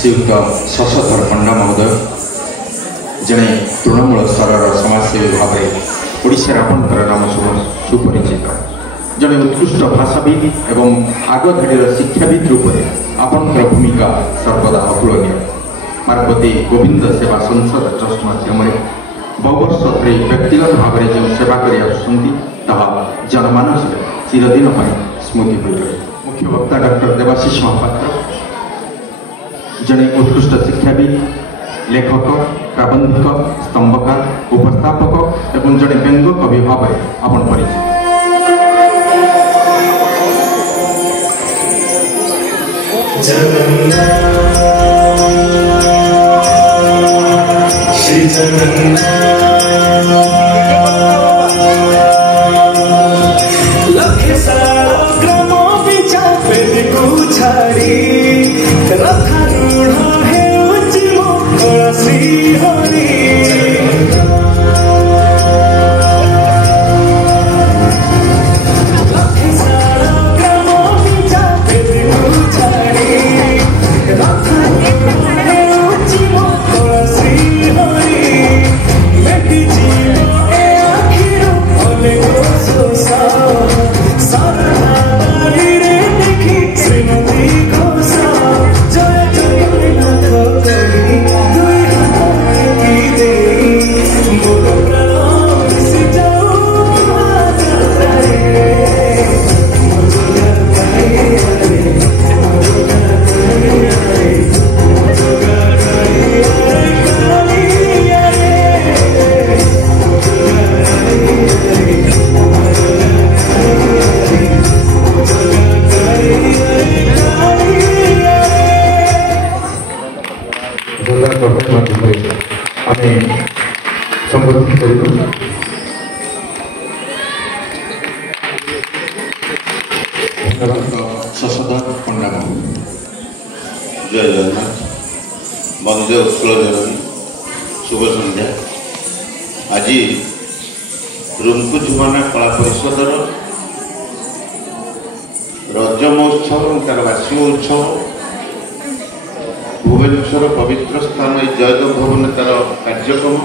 श्रीयुक्त शशधर पंडा महोदय जड़े तृणमूल स्तर समाजसेवी भाव में ओडिशा आपंकर नाम सुपरिचित जड़े उत्कृष्ट भाषाविद एवं आगधाड़ीर शिक्षाविद रूप में आपंकर भूमिका सर्वदा अतुलनीय। पार्वती गोविंद सेवा संसद ट्रस्ट माध्यम बहु वर्ष धरी व्यक्तिगत भाव में जो सेवा कर जनमानस चिरदिन स्मृति हो रहे। मुख्य वक्ता डॉक्टर देवाशीष महापात्र जड़े उत्कृष्ट शिक्षाविद लेखक प्राबंधिक स्तंभकार उपस्थापक एवं जड़े व्यंग कवि भाव में आपण परिचित। श्री लखे सारा ग्राम बिचा पेद को छाड़ी रथारूढ़ है उच्चमो श्री हरि लखे सारा ग्राम बिचा पेद को छाड़ी रथारूढ़ है उच्चमो श्री हरि बेटी जीवो ए आखिरो भले को सोसा संबोधित शशधर पंडा जय जगन्नाथ वंदे उत्कल जननी शुभ संध्या। आज रुमकु जुमाना कला परिषदर रज महोत्सव और तार वार्षिक उत्सव भुवनेश्वर पवित्र स्थान जयदेव भवन तार कार्यक्रम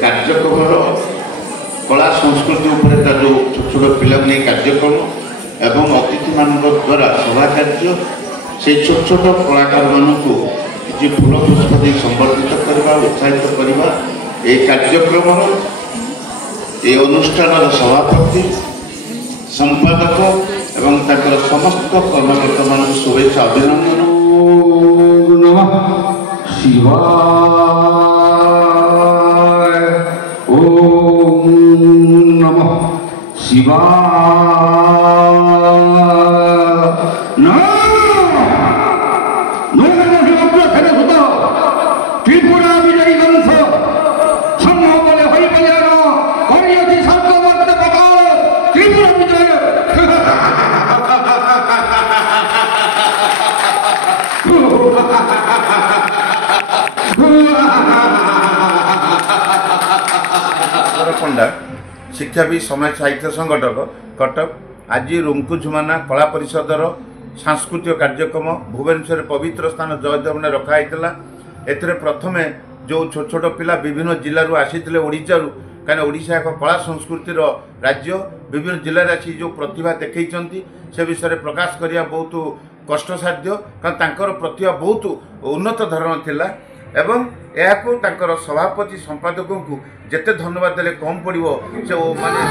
कार्यक्रम कला संस्कृति उपर जो छोट छोट पिला नहीं कार्यक्रम एवं अतिथि मान द्वारा सभा कार्य से छोट छोट कलाकार मानक किसी फूल पुष्प दे संबर्धित करवा उत्साहित करवा ये कार्यक्रम ये अनुष्ठान सभापति संपादक एवं ताकर समस्त कर्मकर्ता मान शुभेच्छा अभिनंदन। नमः शिवाय ओम नमः शिवाय त्रिपुरा विजयी वंश सम्मोहन हरिपल्यान हरियति सर्ववर्त बकाल त्रिपुरा विजय पंडा शिक्षाविद समाज साहित्य संगठक कटक आज रुमकु झुमाना कला परिषदर सांस्कृतिक कार्यक्रम भुवनेश्वर पवित्र स्थान जयदेव में रखाई एथरे प्रथमे जो छोट छोट पिला विभिन्न जिलूर आसी ओडिशा कहीं ओडिशा एक कला संस्कृतिर राज्य विभिन्न जिले आसी जो प्रतिभा देखते से विषय प्रकाश करने बहुत कष्टसाध्य कारण तांकर प्रतिभा बहुत उन्नत धरण थिला एवं यह तांकर सभापति संपादक को जिते धन्यवाद देले कम पड़ो से माने